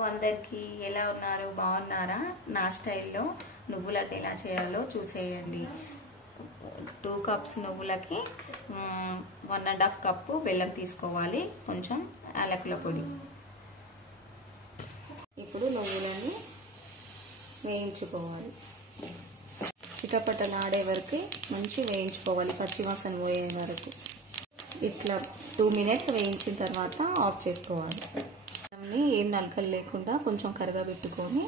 Hello అందరికీ, ఎలా ఉన్నారు? బాగున్నారా? నా స్టైల్లో నువ్వుల లడ్డు ఎలా చేయాలో చూసేయండి. 2 కప్స్ నువ్వులకి 1.5 కప్పు బెల్లం తీసుకోవాలి, కొంచెం యాలకుల పొడి. ఇప్పుడు నువ్వులని వేయించుకోవాలి. చిటపటలాడే వరకు మంచి వేయించుకోవాలి, పచ్చివాసన పోయే వరకు. ఇట్లా 2 మినిట్స్ వేయించిన తర్వాత ఆఫ్ చేసుకోవాలి. ఏం నలకలు లేకుండా కొంచెం కరగబెట్టుకొని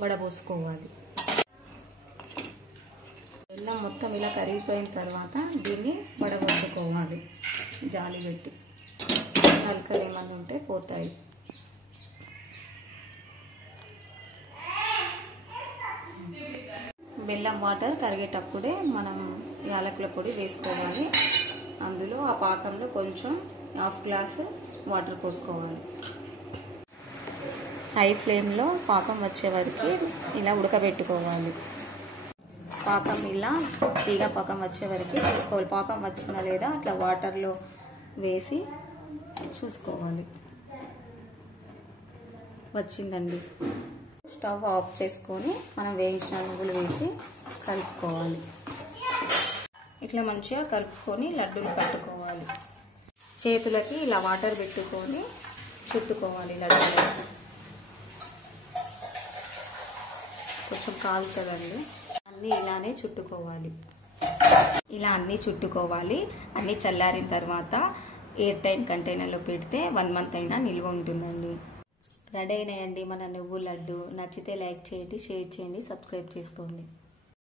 వడబోసుకోవాలి. బెల్లం మొత్తం ఇలా కరిగిపోయిన తర్వాత దీన్ని వడబోసుకోవాలి. జాలి పెట్టి నలకలు ఏమన్నా ఉంటే పోతాయి. బెల్లం వాటర్ కరిగేటప్పుడే మనం యాలకుల పొడి వేసుకోవాలి. అందులో ఆ పాకంలో కొంచెం 1/2 గ్లాసు వాటర్ పోసుకోవాలి. హై ఫ్లేమ్లో పాకం వచ్చే వరకు ఇలా ఉడకబెట్టుకోవాలి. పాకం ఇలా తీగ పాకం వచ్చే వరకు చూసుకోవాలి. పాకం వచ్చినా లేదా అట్లా వాటర్లో వేసి చూసుకోవాలి. వచ్చిందండి. స్టవ్ ఆఫ్ చేసుకొని మనం వేయించిన నువ్వులు వేసి కలుపుకోవాలి. ఇట్లా మంచిగా కలుపుకొని లడ్డూలు కట్టుకోవాలి. చేతులకి ఇలా వాటర్ పెట్టుకొని చుట్టుకోవాలి. లడ్డూలు కొంచెం కాలుతుందండి. అన్నీ ఇలానే చుట్టుకోవాలి. ఇలా అన్నీ చుట్టుకోవాలి. అన్నీ చల్లారిన తర్వాత ఎయిర్ టైట్ కంటైనర్లో పెడితే 1 మంత్ అయినా నిల్వ ఉంటుందండి. రెడీ అయినాయండి మన నువ్వుల లడ్డు. నచ్చితే లైక్ చేయండి, షేర్ చేయండి, సబ్స్క్రైబ్ చేసుకోండి.